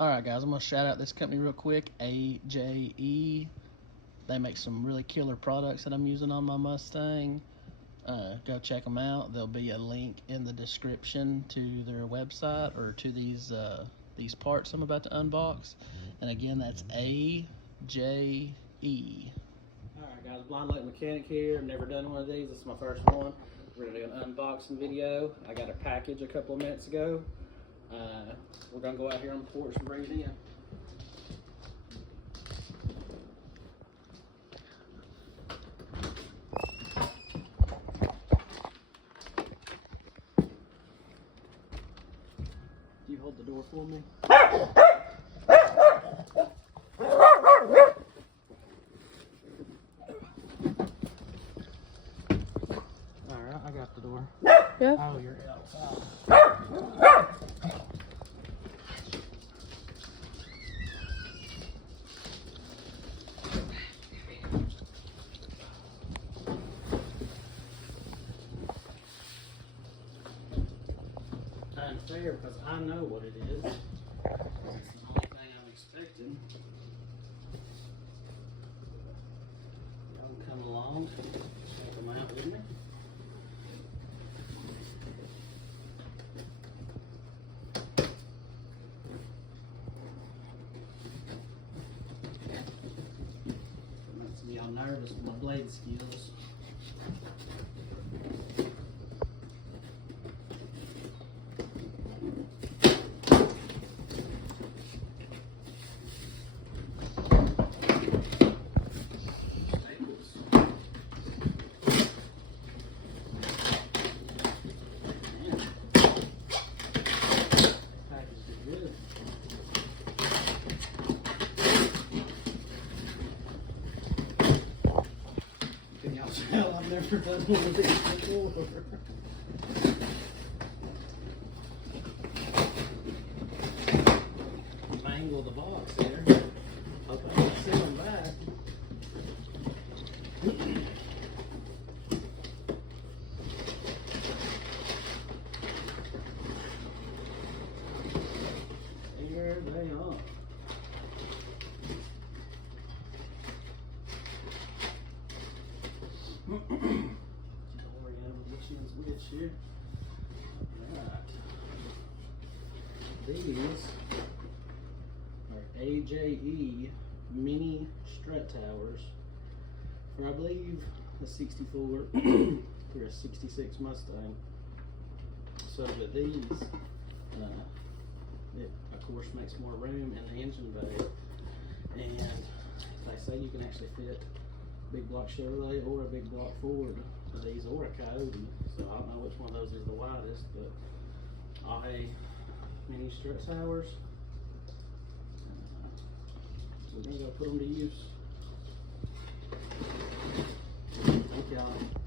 Alright guys, I'm going to shout out this company real quick, AJE. They make some really killer products that I'm using on my Mustang. Go check them out. There'll be a link in the description to their website or to these parts I'm about to unbox. And again, that's AJE. Alright guys, Blind Lake Mechanic here. I've never done one of these. This is my first one. We're going to do an unboxing video. I got a package a couple of minutes ago. We're going to go out here on the porch and bring it in. Do you hold the door for me? Alright, I got the door. Yeah. Oh, you're outside. Unfair because I know what it is. It's the only thing I'm expecting. Y'all can come along, check them out with me. Makes me all nervous with my blade skills. Hell, I've never done one of these before. Mangle the box there. Hope I don't send them back. Here they are. Here. Alright. These are AJE mini strut towers for I believe a 64 for a 66 Mustang. So with these, it of course makes more room in the engine bay, and they say you can actually fit a big block Chevrolet or a big block Ford of these or a Coyote. So I don't know which one of those is the widest, but AJE mini strut towers. We're gonna go put them to use. Thank y'all.